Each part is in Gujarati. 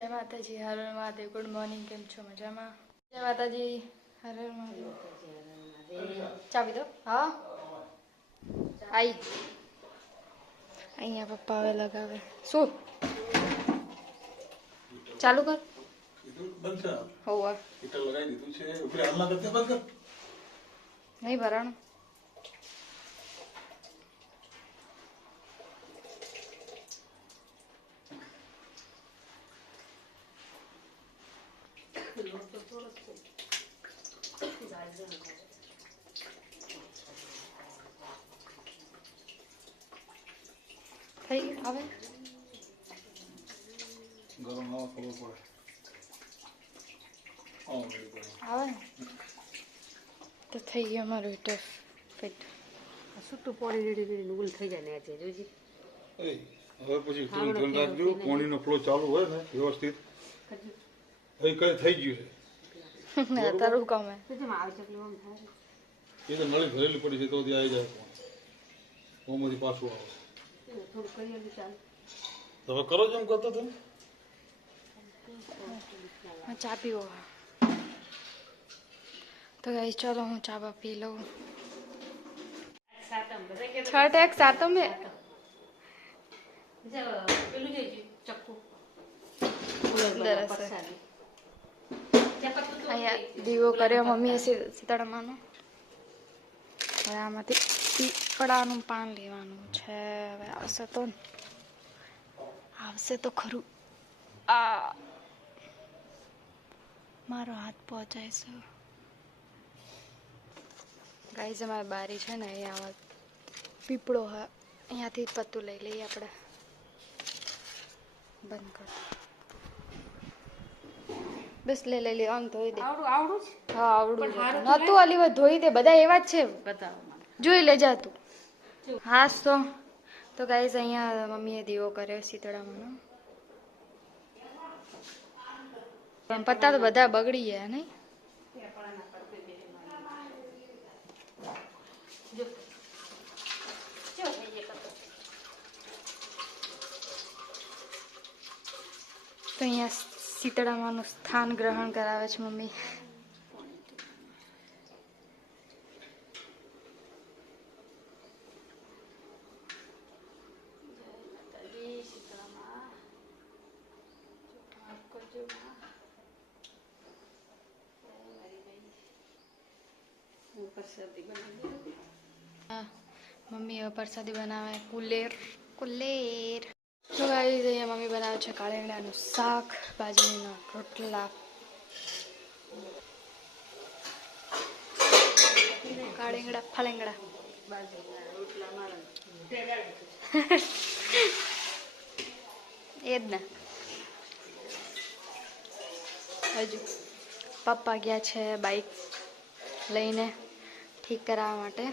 જય માતાજી, હર હર મહાદેવ. Good morning. કેમ છો? મજામાં? જય માતાજી, હર હર મહાદેવ. ચાવી દો. હા આઈ. અહીંયા પપ્પા હવે લગાવે. શું ચાલુ કર? હોવા નહીં ભરાણું. થઈ ગયું હવે ગરમ હવા ખબર પડે આવે ને તો થઈ ગયું અમારું હીટર ફિટ. છૂટું પાણી રેડી રેડી ઉલ થઈ જાય ને આજે જોઈજે. એ હવે પછી થોડું ધ્યાન રાખજો. પાણીનો ફ્લો ચાલુ હોય ને વ્યવસ્થિત એ કઈ થઈ ગયું છે તારું કામ હે તો જેમ આવે ચકલી આમ થાય એ તો નળી ભરેલી પડી છે તો ત્યાં આવી જાય ઓમાંથી પાછું આવે. થોડું કરીએ તો ચાલે. તમે કરો છો એમ કરતો તમે ચા પીવો. તો ગાઈસ ચલો હું ચા બા પી લઉં. છઠ એક સાતમ હે. પેલું જોઈજે ચક્કુ અહીંયા દીવો કર્યો મમ્મીએ સીતારામાનો. હવે આમાંથી પીપળાનું પાન લેવાનું છે. હવે આવશે તો ખરું. આ મારો હાથ પહોંચાય છે. ગાઈઝ અમારી બારી છે ને અહીંયા પીપળો હોય અહીંયાથી પત્તું લઈ લઈએ આપણે. બંધ કર. બસ લઈ આમ ધોઈ દે. આવડું જ હા આવડું નતું અલી વાત ધોઈ દે. બધા એવા જ છે. બતાવો મને. જોઈ લેજા તું. હા તો ગાઈઝ અહીંયા મમ્મીએ દીવો કર્યો શીતળામાંનો. પણ પત્તા તો બધા બગડી ગયા નહીં. તો અહીંયા શીતળામાનું સ્થાન ગ્રહણ કરાવે છે મમ્મી. મમ્મી હવે પ્રસાદી બનાવે. કુલેર તો ગાઈસ અહીંયા મમ્મી બનાવે છે કાળીંગણાનું શાક, બાજરીના રોટલા. કાળીંગણા ફાળીંગણા એ જ ને. હજુ પપ્પા ગયા છે બાઈક લઈને ઠીક કરાવવા માટે.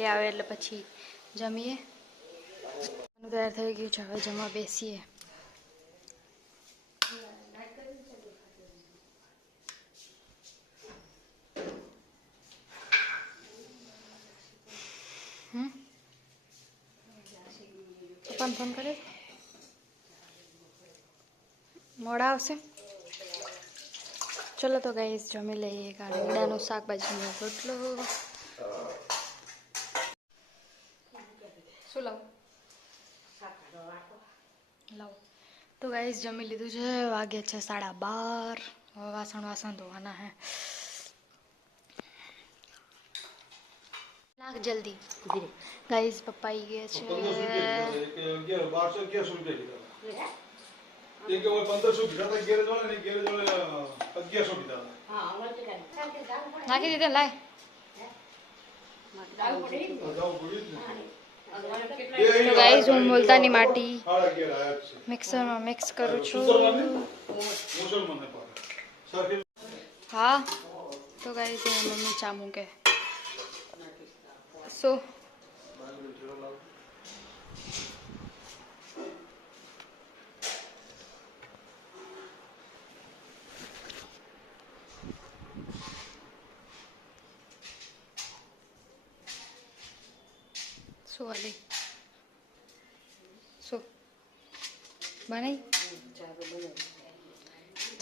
એ આવે એટલે પછી જમીએ. તૈયાર થઈ ગયું છે. હવે જમવા બેસીએ. પપ્પાને ફોન કરે મોડા આવશે. ચલો તો ગાઈસ જમી લઈએ. કાળીંગણાનું શાકભાજીનો રોટલો. શું લાવું? લાવ. તો ગાઈસ જમી લીધું છે. વાગે છે 12:30. હવે વાસણ ધોવાના હે. નાખ જલ્દી. ગાઈસ પપ્પા આવી ગયા છે. નાખી દીધે લાય. તો ગાઈસ હું મુલતાની માટી મિક્સરમાં મિક્સ કરું છું. હા તો ગાઈસ મમ્મી ચા મૂકે. શું વાલી શું બનાવી?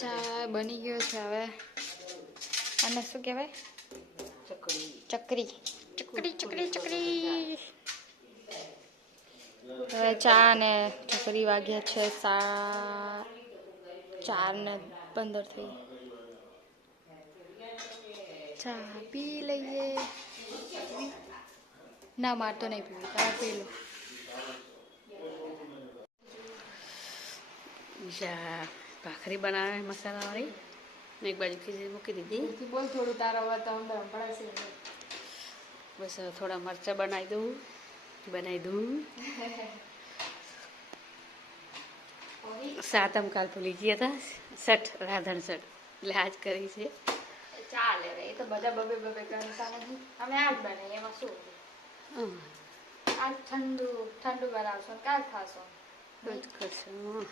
ચા બની ગયો છે હવે. અને શું કહેવાય? ચકરી. હવે ચા ને ચકરી વાગ્યા છે 4:15 થઈ. ચા પી લઈએ. ના માર તો નહીં પીવી, તમે પી લો. ભાખરી બનાવે મસાલાવાળી ને એક બાજુ ખીચડી મૂકી દીધી. બોલ થોડું તારો વાત સંભળાશે. બસ હવે થોડા મરચાં બનાવી દઉં. સાતમ કાલ ભૂલી ગયા હતા. રાધણ સઠ એટલે આજ કરી છે. ચાલે રે, એ તો બધા બબે કરતા નથી. અમે આજ બનાવીએ, એમાં શું? આજ ઠંડુ બનાવશો ને કાલ ખાશો. રોજ કરશું.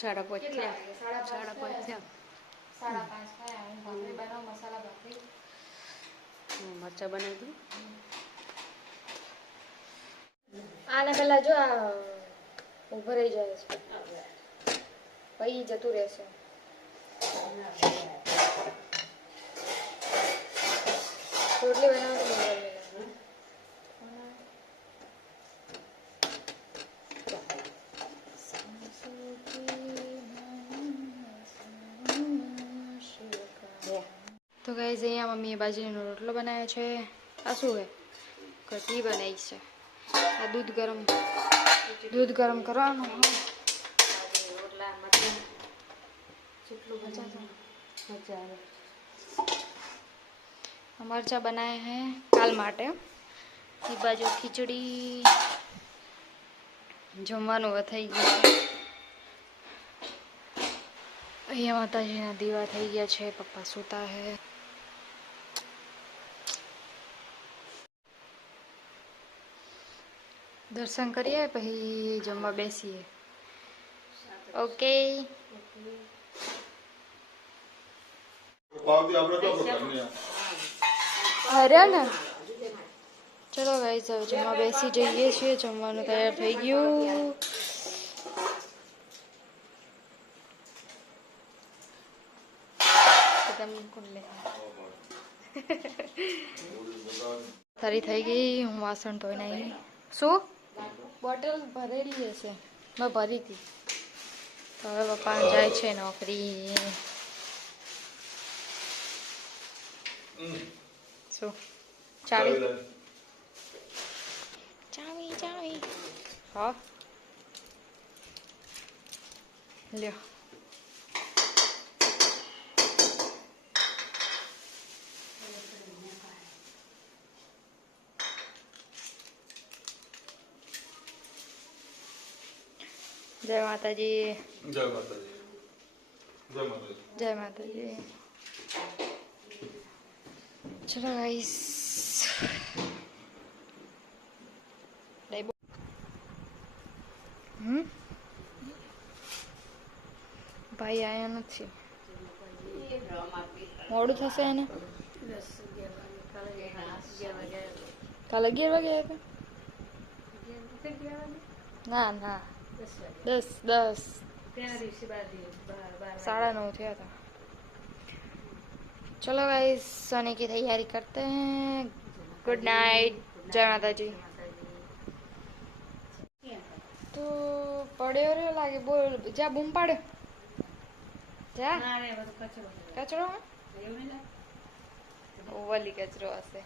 5:30 થયા. 5:30 થયા. 5:30 થયા. હું ભાખરી બનાવું, મસાલા ભાખરી. મરચાં બનાવી દઉં. આને પેલા જો આ ઉભો રહી જાય છે, પછી જતું રહેશે. રોટલી બનાવો તો તો ગાઈઝ અહીંયા મમ્મીએ બાજરીનો રોટલો બનાવ્યો છે. આ શું છે? કઢી બનાવી છે. આ દૂધ ગરમ કરવાનું. મરચાં બનાए हैं કાલ માટે. એ બાજુ ખીચડી જમવાનું થઈ ગયું છે. અહીંયા માતાજીના દીવા થઈ ગયા છે. પપ્પા સૂતા હે. દર્શન કરીએ પછી જમવા બેસીએ. ઓકે. અરે ને ચલો ગાઈસ હવે જમવા બેસી જઈએ છીએ. જમવાનું તૈયાર થઈ ગયું. થારી થઈ ગઈ. હું વાસણ ધોઈ નાખી. શું બોટલ ભરેલી હશે? મેં ભરી હતી. તો હવે પપ્પા જાય છે નોકરી. શું ચાવી હા લ્યો. જય માતાજી. જય માતાજી. જય માતાજી. જય માતાજી. ચલો ગાઈસ. ભાઈ આયા નથી. મોડું થશે એને. કાલે 11 વાગે આવ્યા? ના 10 9:30 થયા था. चलो गाइस सोने की तैयारी करते हैं. Good night. जय माता जी. तो પડ્યો રે લાગે. બોલ જા બૂમ પાડ. જા કચરો ઓવલી કચરો હશે.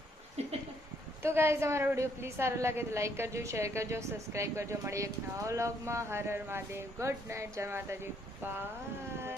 તો ગાઈઝ અમારો વિડીયો પ્લીઝ સારો લાગે તો લાઈક કરજો, શેર કરજો, સબસ્ક્રાઈબ કરજો. મળીએ એક નવા વ્લોગમાં. હર હર મહાદેવ. Good night. જય માતાજી. બાય.